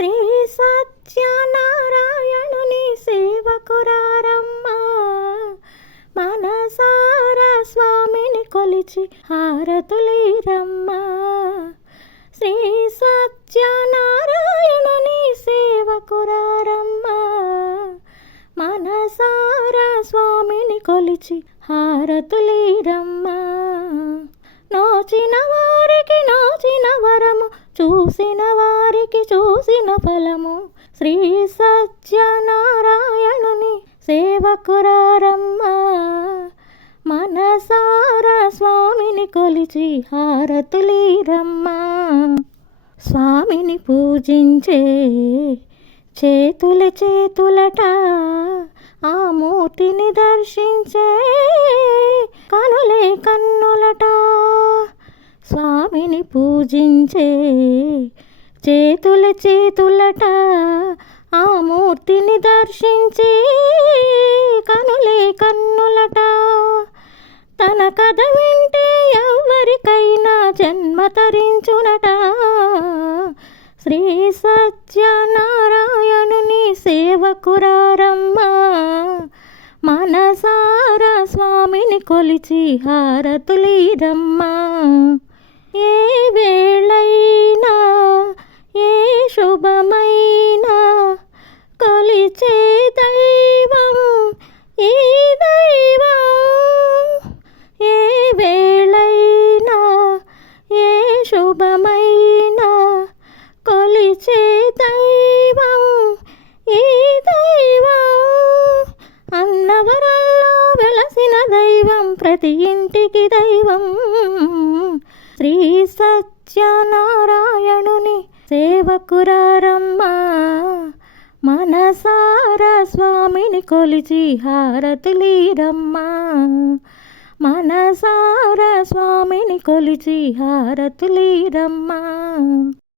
శ్రీ సత్యనారాయణుని సేవకురారమ్మా, మనసారా స్వామిని కొలిచి హారతులీరమ్మా. శ్రీ సత్యనారాయణుని సేవకురారమ్మా, మనసారా స్వామిని కొలిచి హారతులీరమ్మా. నోచిన వారికి నోచిన వరము, చూసిన వారికి చూసిన ఫలము. శ్రీ సత్యనారాయణుని సేవకురారమ్మా, మనసారా స్వామిని కొలిచి హారతులీరమ్మా. స్వామిని పూజించే చేతులట, ఆ మూర్తిని దర్శించే కనులే కన్నులట. స్వామిని పూజించే చేతులట, ఆ మూర్తిని దర్శించే కనులే కన్నులట. తన కథ వింటే ఎవరికైనా జన్మ తరించునట. శ్రీ సత్యనారాయణుని సేవకురారమ్మా, మనసారా స్వామిని కొలిచి హారతులీరమ్మా. ఏ వేళైనా ఏ శుభమైనా కొలిచే దైవం ఈ దైవం. ఏ వేళైనా ఏ శుభమైనా కొలిచే దైవం ఈ దైవం. అన్నవరంలో వెలసిన దైవం, ప్రతి ఇంటికి దైవం. శ్రీ సత్యనారాయణుని సేవకురారమ్మా, మనసారా స్వామిని కొలిచి హారతులీరమ్మా. మనసారా స్వామిని కొలిచి హారతులీరమ్మా.